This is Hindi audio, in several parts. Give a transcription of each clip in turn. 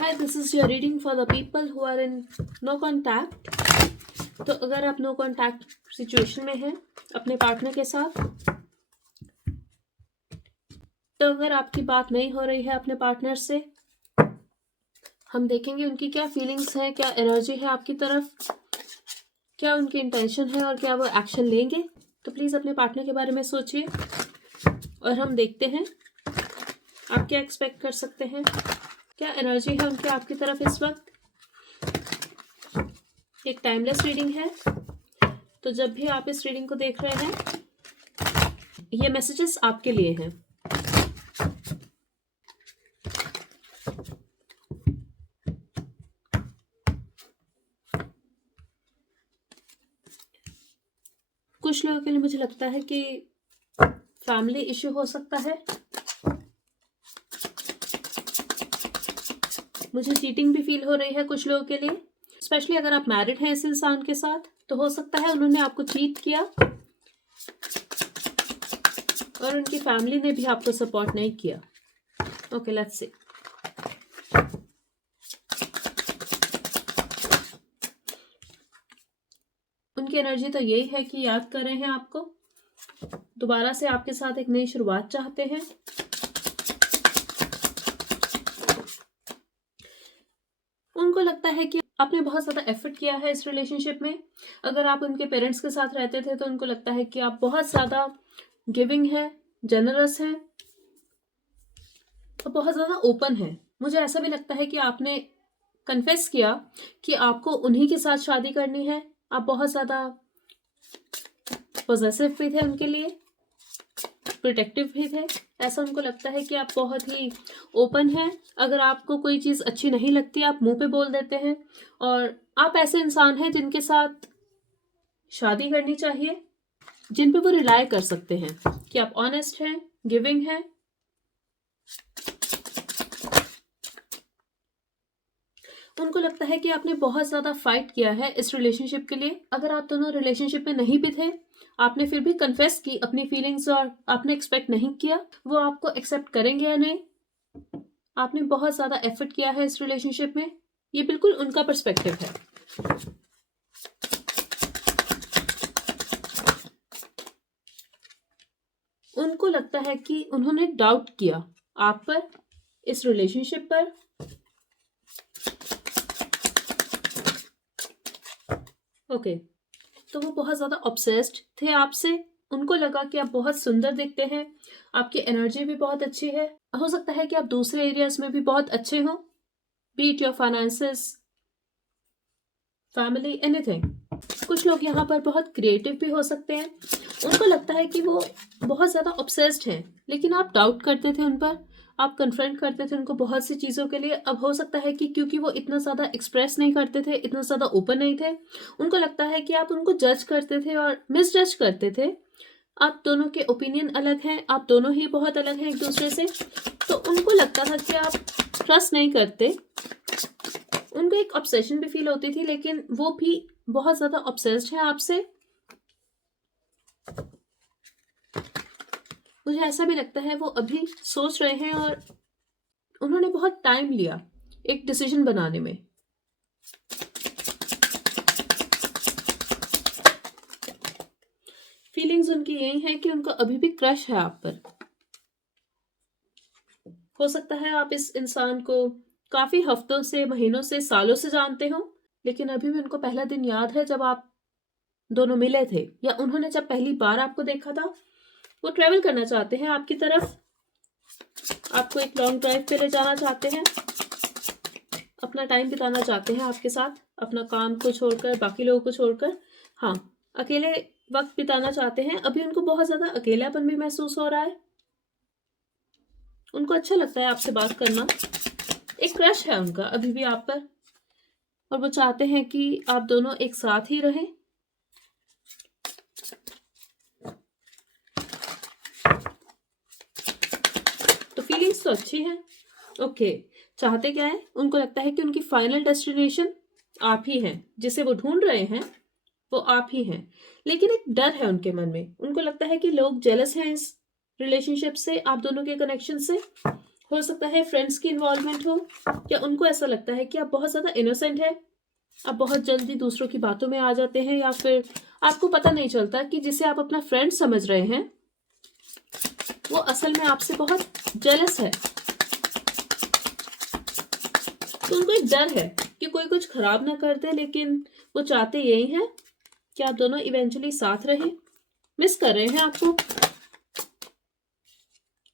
Hi, this is your reading for the people who are in no contact. तो अगर आप नो कॉन्टैक्ट सिचुएशन में हैं अपने पार्टनर के साथ, तो अगर आपकी बात नहीं हो रही है अपने पार्टनर से, हम देखेंगे उनकी क्या फीलिंग्स हैं, क्या एनर्जी है आपकी तरफ, क्या उनकी इंटेंशन है और क्या वो एक्शन लेंगे। तो प्लीज़ अपने पार्टनर के बारे में सोचिए और हम देखते हैं आप क्या एक्सपेक्ट कर सकते हैं, क्या एनर्जी है उनकी आपकी तरफ इस वक्त। एक टाइमलेस रीडिंग है, तो जब भी आप इस रीडिंग को देख रहे हैं, ये मैसेजेस आपके लिए हैं। कुछ लोगों के लिए मुझे लगता है कि फैमिली इश्यू हो सकता है। मुझे चीटिंग भी फील हो रही है कुछ लोगों के लिए, स्पेशली अगर आप मैरिड हैं इस इंसान के साथ, तो हो सकता है उन्होंने आपको चीट किया और उनकी फैमिली ने भी आपको सपोर्ट नहीं किया। Okay, let's see. उनकी एनर्जी तो यही है कि याद कर रहे हैं आपको, दोबारा से आपके साथ एक नई शुरुआत चाहते हैं। उनको लगता है कि आपने बहुत ज़्यादा एफर्ट किया है इस रिलेशनशिप में। अगर आप उनके पेरेंट्स के साथ रहते थे तो उनको लगता है कि आप बहुत ज़्यादा गिविंग है, जनरस हैं और बहुत ज़्यादा ओपन है। मुझे ऐसा भी लगता है कि आपने कन्फेस किया कि आपको उन्हीं के साथ शादी करनी है। आप बहुत ज़्यादा पॉजेसिव भी थे उनके लिए, प्रोटेक्टिव भी थे। ऐसा उनको लगता है कि आप बहुत ही ओपन हैं। अगर आपको कोई चीज़ अच्छी नहीं लगती आप मुंह पे बोल देते हैं, और आप ऐसे इंसान हैं जिनके साथ शादी करनी चाहिए, जिन पे वो रिलाय कर सकते हैं कि आप ऑनेस्ट हैं, गिविंग हैं। उनको लगता है कि आपने बहुत ज़्यादा फाइट किया है इस रिलेशनशिप के लिए। अगर आप दोनों रिलेशनशिप में नहीं भी थे, आपने फिर भी कन्फेस की अपनी फीलिंग्स और आपने एक्सपेक्ट नहीं किया वो आपको एक्सेप्ट करेंगे या नहीं। आपने बहुत ज़्यादा एफर्ट किया है इस रिलेशनशिप में, ये बिल्कुल उनका पर्सपेक्टिव है। उनको लगता है कि उन्होंने डाउट किया आप पर, इस रिलेशनशिप पर। ओके, तो वो बहुत ज़्यादा ऑब्सेस्ड थे आपसे। उनको लगा कि आप बहुत सुंदर दिखते हैं, आपकी एनर्जी भी बहुत अच्छी है। हो सकता है कि आप दूसरे एरियाज में भी बहुत अच्छे हों, B it your finances, family, anything. कुछ लोग यहाँ पर बहुत क्रिएटिव भी हो सकते हैं। उनको लगता है कि वो बहुत ज़्यादा ऑब्सेस्ड हैं, लेकिन आप डाउट करते थे उन पर, आप कन्फ्रंट करते थे उनको बहुत सी चीज़ों के लिए। अब हो सकता है कि क्योंकि वो इतना ज़्यादा एक्सप्रेस नहीं करते थे, इतना ज़्यादा ओपन नहीं थे, उनको लगता है कि आप उनको जज करते थे और मिसजज करते थे। आप दोनों के ओपिनियन अलग हैं, आप दोनों ही बहुत अलग हैं एक दूसरे से, तो उनको लगता था कि आप ट्रस्ट नहीं करते। उनको एक ऑब्सेशन भी फील होती थी, लेकिन वो भी बहुत ज़्यादा ऑब्सेस्ड है आपसे। मुझे ऐसा भी लगता है वो अभी सोच रहे हैं और उन्होंने बहुत टाइम लिया एक डिसीजन बनाने में। फीलिंग्स उनकी यही है कि उनको अभी भी क्रश है आप पर। हो सकता है आप इस इंसान को काफी हफ्तों से, महीनों से, सालों से जानते हो, लेकिन अभी भी उनको पहला दिन याद है जब आप दोनों मिले थे, या उन्होंने जब पहली बार आपको देखा था। वो ट्रेवल करना चाहते हैं आपकी तरफ, आपको एक लॉन्ग ड्राइव पे ले जाना चाहते हैं, अपना टाइम बिताना चाहते हैं आपके साथ, अपना काम को छोड़कर, बाकी लोगों को छोड़कर। हाँ, अकेले वक्त बिताना चाहते हैं। अभी उनको बहुत ज़्यादा अकेलापन भी महसूस हो रहा है। उनको अच्छा लगता है आपसे बात करना, एक क्रश है उनका अभी भी आप पर, और वो चाहते हैं कि आप दोनों एक साथ ही रहें। तो फीलिंग्स तो अच्छी हैं। ओके, चाहते क्या है? उनको लगता है कि उनकी फाइनल डेस्टिनेशन आप ही हैं, जिसे वो ढूंढ रहे हैं वो आप ही हैं। लेकिन एक डर है उनके मन में। उनको लगता है कि लोग जेलस हैं इस रिलेशनशिप से, आप दोनों के कनेक्शन से। हो सकता है फ्रेंड्स की इन्वॉल्वमेंट हो, या उनको ऐसा लगता है कि आप बहुत ज़्यादा इनोसेंट है, आप बहुत जल्दी दूसरों की बातों में आ जाते हैं, या फिर आपको पता नहीं चलता कि जिसे आप अपना फ्रेंड समझ रहे हैं वो असल में आपसे बहुत जेलस है। तो उनको एक डर है कि कोई कुछ खराब ना कर दे, लेकिन वो चाहते यही हैं कि आप दोनों इवेंचुअली साथ रहें। मिस कर रहे हैं आपको,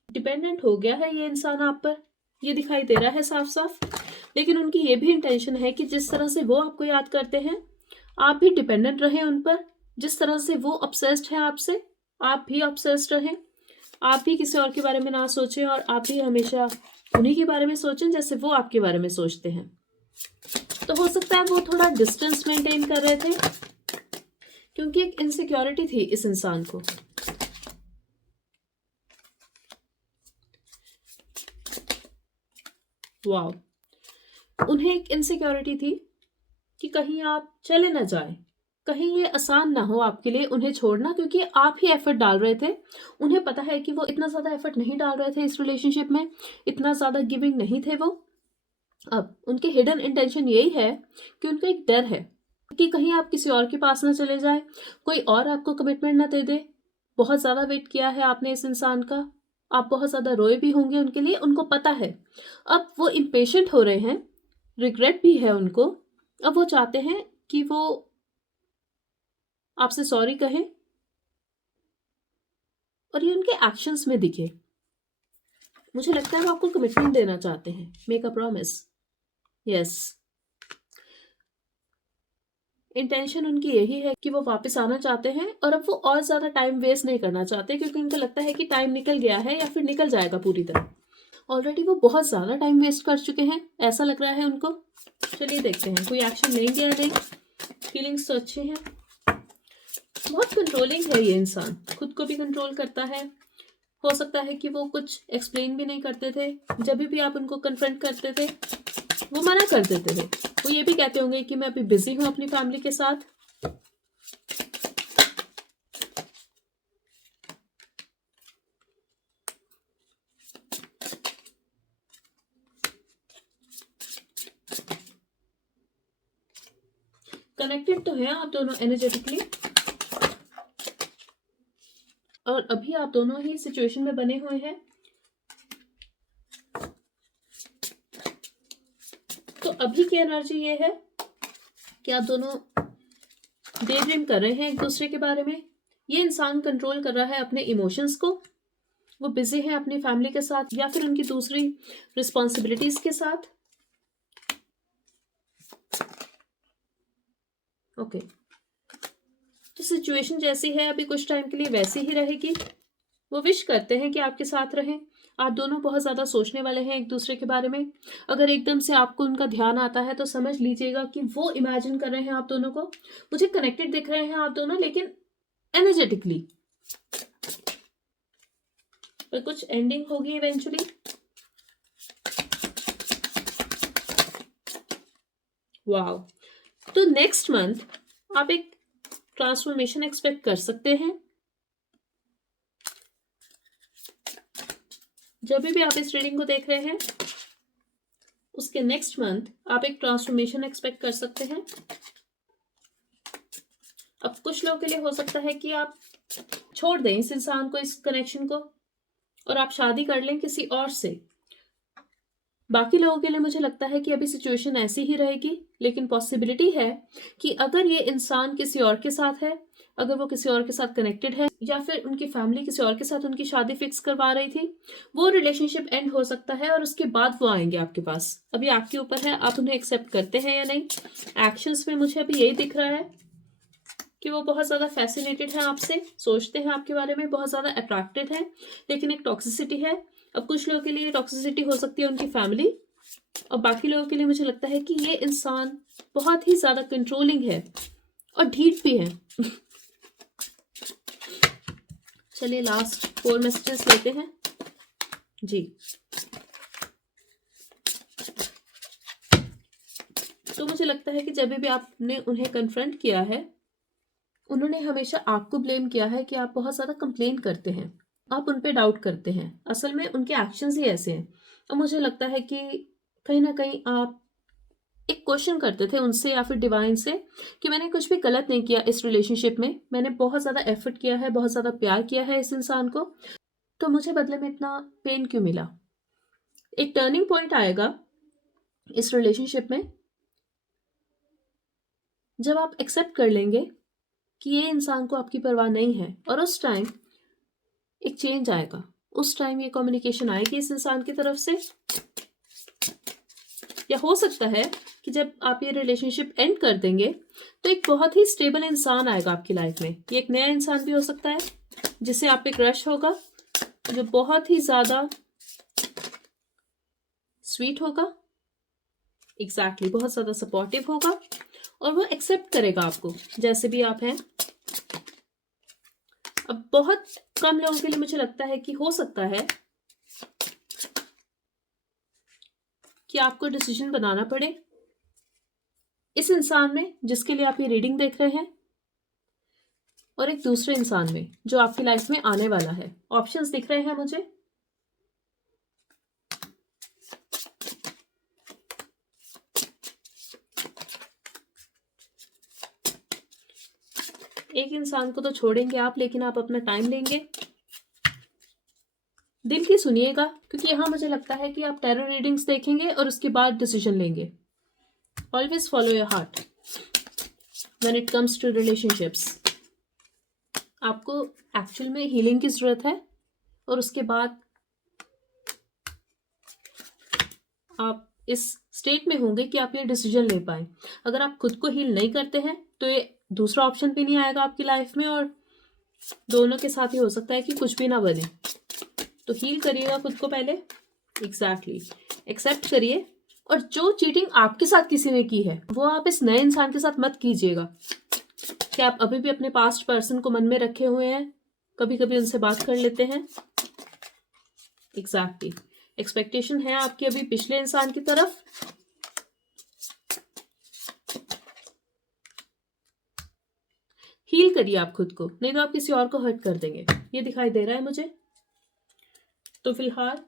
डिपेंडेंट हो गया है ये इंसान आप पर, ये दिखाई दे रहा है साफ साफ। लेकिन उनकी ये भी इंटेंशन है कि जिस तरह से वो आपको याद करते हैं आप भी डिपेंडेंट रहें उन पर, जिस तरह से वो ऑब्सेस्ड हैं आपसे आप भी ऑब्सेस्ड रहें, आप भी किसी और के बारे में ना सोचें और आप भी हमेशा उन्हीं के बारे में सोचें जैसे वो आपके बारे में सोचते हैं। तो हो सकता है वो थोड़ा डिस्टेंस मेंटेन कर रहे थे क्योंकि एक इनसिक्योरिटी थी इस इंसान को। वाओ, उन्हें एक इनसिक्योरिटी थी कि कहीं आप चले ना जाए, कहीं ये आसान ना हो आपके लिए उन्हें छोड़ना, क्योंकि आप ही एफर्ट डाल रहे थे। उन्हें पता है कि वो इतना ज़्यादा एफर्ट नहीं डाल रहे थे इस रिलेशनशिप में, इतना ज़्यादा गिविंग नहीं थे वो। अब उनके हिडन इंटेंशन यही है कि उनका एक डर है कि कहीं आप किसी और के पास ना चले जाए, कोई और आपको कमिटमेंट ना दे दे। बहुत ज़्यादा वेट किया है आपने इस इंसान का, आप बहुत ज़्यादा रोए भी होंगे उनके लिए, उनको पता है। अब वो इम्पेशेंट हो रहे हैं, रिग्रेट भी है उनको। अब वो चाहते हैं कि वो आपसे सॉरी कहें और ये उनके एक्शंस में दिखे। मुझे लगता है वो आपको कमिटमेंट देना चाहते हैं, make a promise. Yes, intention उनकी यही है कि वो वापस आना चाहते हैं और अब वो और ज़्यादा टाइम वेस्ट नहीं करना चाहते, क्योंकि उनको लगता है कि टाइम निकल गया है या फिर निकल जाएगा पूरी तरह। ऑलरेडी वो बहुत ज़्यादा टाइम वेस्ट कर चुके हैं, ऐसा लग रहा है उनको। चलिए देखते हैं कोई एक्शन लेंगे या नहीं। फीलिंग्स तो अच्छी हैं। बहुत कंट्रोलिंग है ये इंसान, खुद को भी कंट्रोल करता है। हो सकता है कि वो कुछ एक्सप्लेन भी नहीं करते थे, जब भी आप उनको कन्फ्रंट करते थे वो मना कर देते थे। वो ये भी कहते होंगे कि मैं अभी बिजी हूँ अपनी फैमिली के साथ। कनेक्टेड तो हैं आप दोनों एनर्जेटिकली, और अभी आप दोनों ही सिचुएशन में बने हुए हैं। तो अभी की एनर्जी ये है कि आप दोनों डे ड्रीम कर रहे हैं एक दूसरे के बारे में। ये इंसान कंट्रोल कर रहा है अपने इमोशंस को, वो बिजी है अपनी फैमिली के साथ या फिर उनकी दूसरी रिस्पॉन्सिबिलिटीज के साथ। ओके, तो सिचुएशन जैसी है अभी कुछ टाइम के लिए वैसी ही रहेगी। वो विश करते हैं कि आपके साथ रहें। आप दोनों बहुत ज़्यादा सोचने वाले हैं एक दूसरे के बारे में। अगर एकदम से आपको उनका ध्यान आता है तो समझ लीजिएगा कि वो इमेजिन कर रहे हैं आप दोनों को। मुझे कनेक्टेड दिख रहे हैं आप दोनों, लेकिन एनर्जेटिकली। पर कुछ एंडिंग होगी इवेंचुअली। वाओ, तो नेक्स्ट मंथ आप एक ट्रांसफॉर्मेशन एक्सपेक्ट कर सकते हैं। जब भी आप इस रीडिंग को देख रहे हैं उसके नेक्स्ट मंथ आप एक ट्रांसफॉर्मेशन एक्सपेक्ट कर सकते हैं। अब कुछ लोगों के लिए हो सकता है कि आप छोड़ दें इस इंसान को, इस कनेक्शन को, और आप शादी कर लें किसी और से। बाकी लोगों के लिए मुझे लगता है कि अभी सिचुएशन ऐसी ही रहेगी, लेकिन पॉसिबिलिटी है कि अगर ये इंसान किसी और के साथ है, अगर वो किसी और के साथ कनेक्टेड है, या फिर उनकी फैमिली किसी और के साथ उनकी शादी फिक्स करवा रही थी, वो रिलेशनशिप एंड हो सकता है और उसके बाद वो आएंगे आपके पास। अभी आपके ऊपर है, आप उन्हें एक्सेप्ट करते हैं या नहीं। एक्शंस में मुझे अभी यही दिख रहा है कि वो बहुत ज़्यादा फैसिनेटेड है आपसे, सोचते हैं आपके बारे में, बहुत ज़्यादा अट्रैक्टेड है, लेकिन एक टॉक्सिसिटी है। अब कुछ लोगों के लिए टॉक्सिसिटी हो सकती है उनकी फैमिली, और बाकी लोगों के लिए मुझे लगता है कि ये इंसान बहुत ही ज़्यादा कंट्रोलिंग है और ढीठ भी है। चलिए लास्ट 4 मैसेजेस लेते हैं जी। तो मुझे लगता है कि जब भी आपने उन्हें कन्फ्रंट किया है, उन्होंने हमेशा आपको ब्लेम किया है कि आप बहुत ज़्यादा कंप्लेन करते हैं। आप उन पे डाउट करते हैं। असल में उनके एक्शंस ही ऐसे हैं। और मुझे लगता है कि कहीं न कहीं आप एक क्वेश्चन करते थे उनसे या फिर डिवाइन से कि मैंने कुछ भी गलत नहीं किया इस रिलेशनशिप में। मैंने बहुत ज़्यादा एफर्ट किया है, बहुत ज़्यादा प्यार किया है इस इंसान को, तो मुझे बदले में इतना पेन क्यों मिला? एक टर्निंग पॉइंट आएगा इस रिलेशनशिप में जब आप एक्सेप्ट कर लेंगे कि ये इंसान को आपकी परवाह नहीं है, और उस टाइम एक चेंज आएगा। उस टाइम ये कम्युनिकेशन आएगी इस इंसान की तरफ से, या हो सकता है कि जब आप ये रिलेशनशिप एंड कर देंगे तो एक बहुत ही स्टेबल इंसान आएगा आपकी लाइफ में। ये एक नया इंसान भी हो सकता है जिससे आप पे क्रश होगा, जो बहुत ही ज़्यादा स्वीट होगा, एग्जैक्टली बहुत ज़्यादा सपोर्टिव होगा, और वो एक्सेप्ट करेगा आपको जैसे भी आप हैं। अब बहुत कम लोगों के लिए मुझे लगता है कि हो सकता है कि आपको डिसीजन बनाना पड़े इस इंसान में जिसके लिए आप ये रीडिंग देख रहे हैं, और एक दूसरे इंसान में जो आपकी लाइफ में आने वाला है। ऑप्शंस दिख रहे हैं मुझे। एक इंसान को तो छोड़ेंगे आप, लेकिन आप अपना टाइम लेंगे। दिल की सुनिएगा, क्योंकि यहाँ मुझे लगता है कि आप टैरो रीडिंग्स देखेंगे और उसके बाद डिसीजन लेंगे। Always follow your heart when it comes to relationships. आपको एक्चुअल में हीलिंग की ज़रूरत है, और उसके बाद आप इस स्टेट में होंगे कि आप ये डिसीजन ले पाए। अगर आप खुद को हील नहीं करते हैं तो ये दूसरा ऑप्शन भी नहीं आएगा आपकी लाइफ में, और दोनों के साथ ही हो सकता है कि कुछ भी ना बने। तो हील करिएगा खुद को पहले, एग्जैक्टली एक्सेप्ट करिए। और जो चीटिंग आपके साथ किसी ने की है वो आप इस नए इंसान के साथ मत कीजिएगा। क्या आप अभी भी अपने पास्ट पर्सन को मन में रखे हुए हैं? कभी कभी उनसे बात कर लेते हैं। एग्जैक्टली एक्सपेक्टेशन है आपकी अभी पिछले इंसान की तरफ। हील करिए आप खुद को, नहीं तो आप किसी और को हर्ट कर देंगे, ये दिखाई दे रहा है मुझे। तो फिलहाल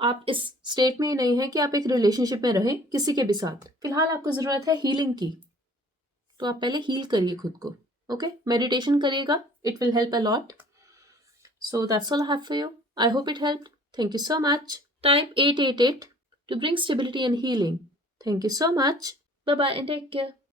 आप इस स्टेट में ही नहीं है कि आप एक रिलेशनशिप में रहें किसी के भी साथ। फिलहाल आपको जरूरत है हीलिंग की, तो आप पहले हील करिए खुद को। ओके, मेडिटेशन करिएगा, it will help a lot. So that's all I have for you. I hope it helped. Thank you so much. Type 888 to bring stability and healing. Thank you so much. Bye bye and take care.